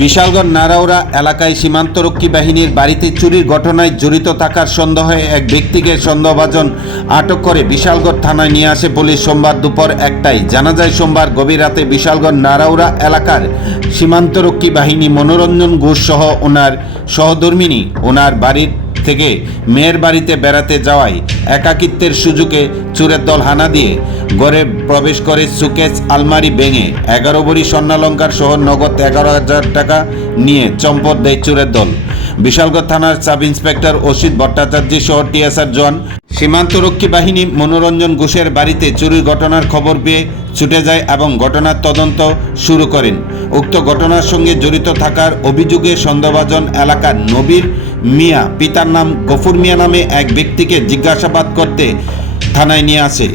বিশালগড় নারাউরা এলাকায় সীমান্তরক্ষী বাহিনীর বাড়িতে চুরির ঘটনায় জড়িত থাকার সন্দেহে এক ব্যক্তিকে সন্দেহভাজন আটক করে বিশালগড় থানায় নিয়ে আসে পুলিশ সোমবার দুপুর 1টায়। জানা যায়, সোমবার গভীর রাতে বিশালগড় নারাউরা এলাকার সীমান্তরক্ষী বাহিনী মনোরঞ্জন ঘোষ সহ ওনার সহধর্মিনী ওনার বাড়ির থেকে মেয়ের বাড়িতে বেড়াতে যাওয়ায় একাকিত্বের সুযোগে চোরের দল হানা দিয়ে ঘরে প্রবেশ করে সুকেস আলমারি ভেঙে 11 ভরি স্বর্ণালঙ্কার সহ নগদ 11,000 টাকা নিয়ে চম্পট দেয় চোরের দল। বিশালগড় থানার সাব ইন্সপেক্টর অসিত ভট্টাচার্য সহ টিএসআর জওয়ান সীমান্তরক্ষী বাহিনী মনোরঞ্জন ঘোষের বাড়িতে চুরির ঘটনার খবর পেয়ে ছুটে যায় এবং ঘটনার তদন্ত শুরু করেন। উক্ত ঘটনার সঙ্গে জড়িত থাকার অভিযোগে সন্দেহভাজন এলাকার নবীর মিয়া, পিতার নাম গফুর মিয়া নামে এক ব্যক্তিকে জিজ্ঞাসাবাদ করতে থানায় নিয়ে আসে।